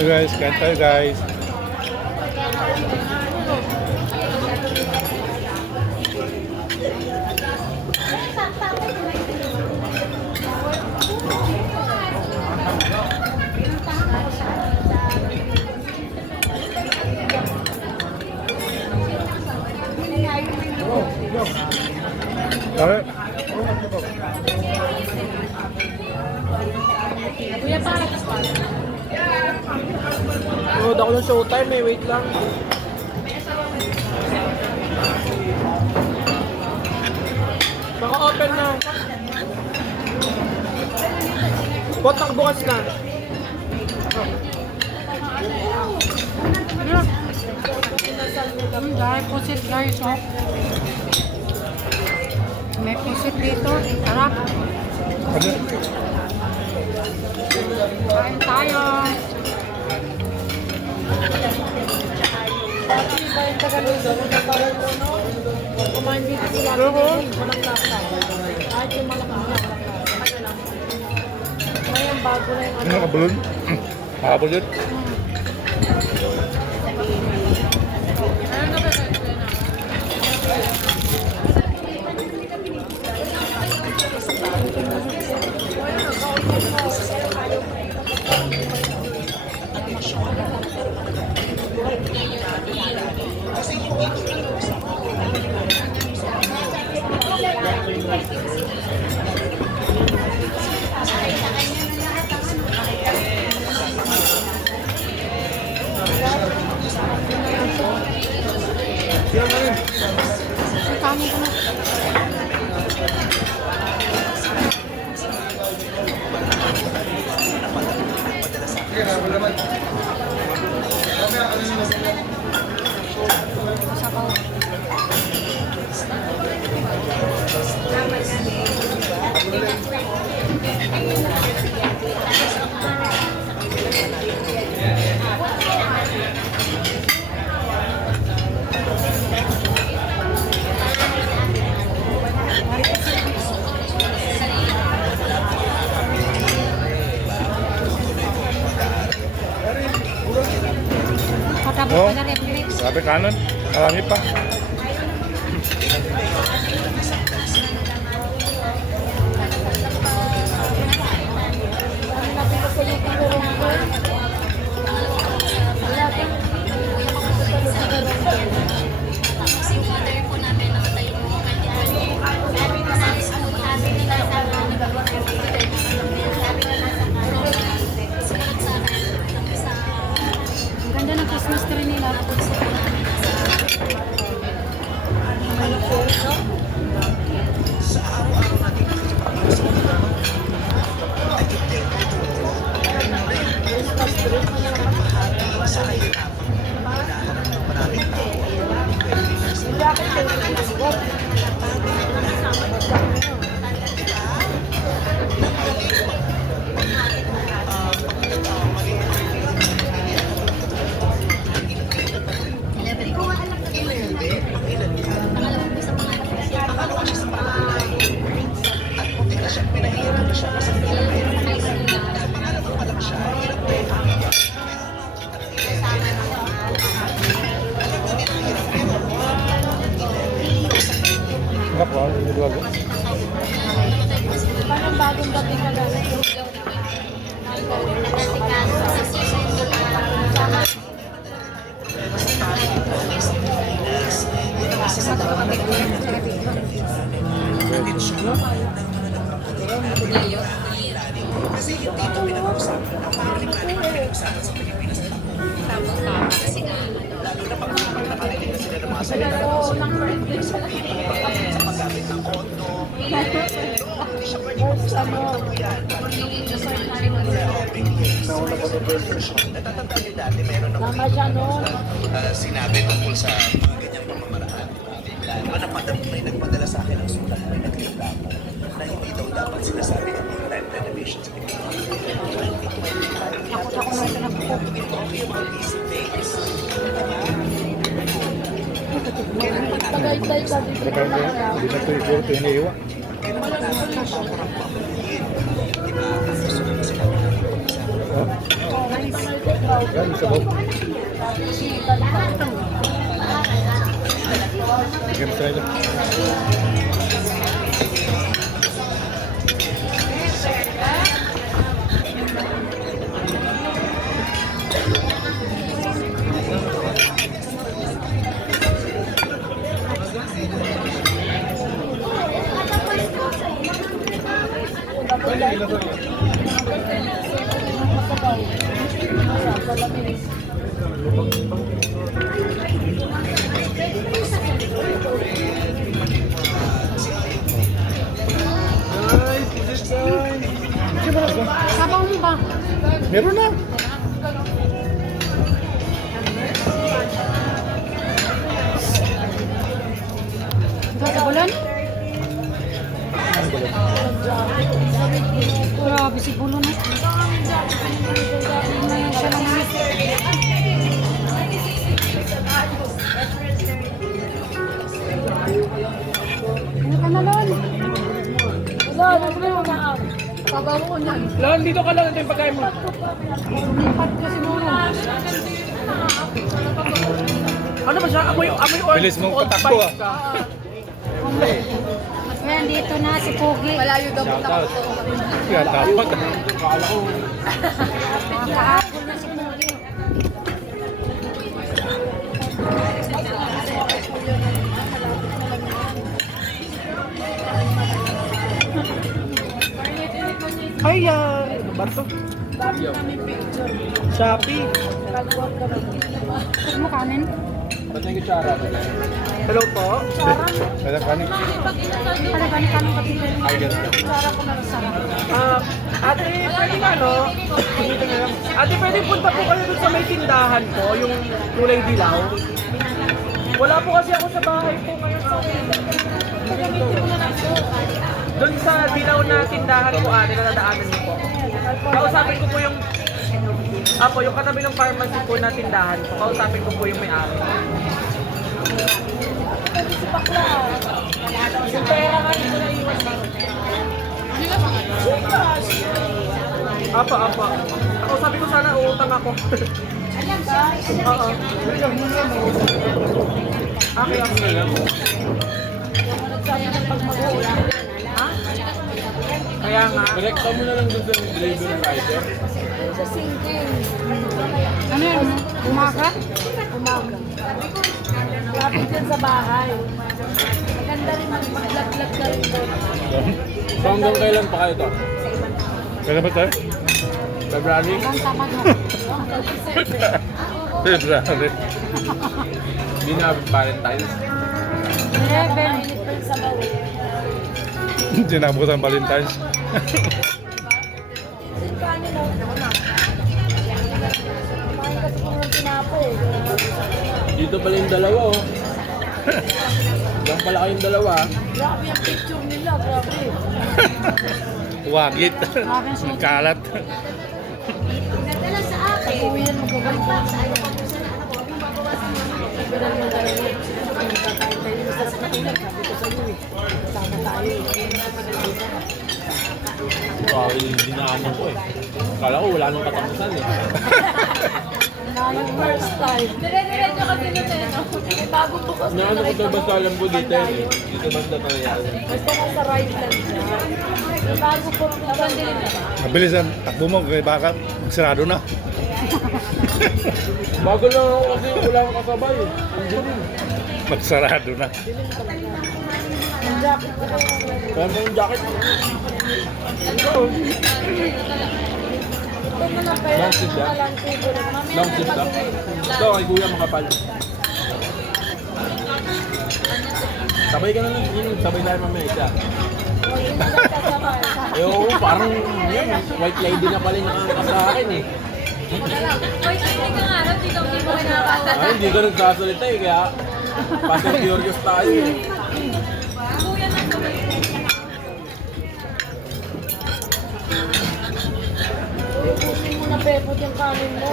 So guys, kain tayo guys. Alright. Kuya, para Nood ako ng showtime eh, wait lang. Baka open na. Botak bukas na. dahil pusit guys, oh. May pusit dito. Sarap. Ano? Kain tayo. Kumain dito sila. Walang lasa. Kahit yung malakang lasa. Ngayon bago na yung Ano nakabalon? Nakabal yun? Kami ko na. Katapos Oh. pa na Netflix. Grabe kanan. Marami pa. Ang ganda ng Christmas tree nila. Enggak po, hindi ko alam. Parang bagong dating na gano'n. Natatandaan niyo dati meron akong sinabi tungkol sa mga ganyang pamamaraan. Diba may nagpadala sa akin ng sulat, may nagreklamo na hindi daw dapat sinasabi ng content television sa Pilipinas. 2025, Ako na ito na po. yung mga basic things. Tagay-tay sabi ko Kapag hindi na ito siguro ito hinihiwa. Oh. Yan, sabaw. Game style. Sabaw mo ba? Meron na. Sa bulan? Grabe si Bulo na. Siya lang na. Ano ka na, Lon? Lon, ano na yung mga sabaw ko niyan? Lon, dito ka lang. Ito yung pagkain mo. Sumipat ko si Bulo. Ano ba siya? Amoy old. Bilis mong old patakbo, spice ka. Ayan, dito na si Pogi. Malayo daw po na Yan, dapat. kahapon na si Pogi. Ay, ano ba ito? Shopee. Huwag mo kanin. Hello po. Kaya kanin. Talagang kanin ka dito. Sarap ko na sarap. Ate, pwede nga, no? Ate, pwede punta po kayo dun sa may tindahan ko, yung kulay dilaw. Wala po kasi ako sa bahay po ngayon. Doon sa dilaw na tindahan ko, ate, na nadaanan niyo po. Kausapin ko po yung yung katabi ng pharmacy po na tindahan ko. Kausapin ko po yung may-ari. Yung pera nga dito na iwan. Apa. Ako sabi ko sana uutang ako. Oo. Okay. Ha? Kaya nga. Direkta mo na lang dun sa delivery rider. Ano yun? Umaga? Umaga. Lapit yan sa bahay. Maganda rin mag-vlog ka rin doon. So hanggang kailan pa kayo to? Kailan ba tayo? February? Hanggang tamad mo. February. Hindi na Valentine's. 11. Hindi nabot ang Valentine's. Dito pala yung dalawa oh. Diyan pala kayong dalawa. Grabe yung picture nila, grabe. Wagit. Kalat. Nadala sa akin. Uwi yan, magagalik pa sa ayaw pa sa anak ko. Pinag yung dalawa. Kakain tayo sa sakatulag. Sabi ko sa iyo eh. Sama tayo eh. Wow, dinaanan ko eh. Kala ko wala nang katapusan eh. Na yung first time. Dire-diretso kasi nun eh. No? May bagong bukas na Naano ko tayo basta alam ko dito eh. Dito basta nangyayari. Basta nasa right lang siya. May bago po. Abandilim na ba? Mabilis ang takbo mo kaya baka magsarado na. Bago lang ako kasi wala akong kasabay eh. Ang dilim. Magsarado na. Ang jacket ko kayo. Kaya mo yung jacket. Ito mo na pera. Long sleeve ba? Long sleeve ulit. Mamaya Long na sleeve lang. pag-uwi. Ito kay kuya makapal. Sabay ka na lang. Sabay tayo mamaya isa. O, yun na lang kasabay. Eh oo, parang yan. White lady na pala yung nakakita sa akin eh. Ay, hindi ka nagsasalita eh. Kaya Fast and Furious tayo eh. Ubusin mo na bebot yung kanin mo.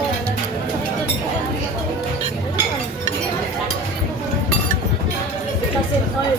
Kasi oil.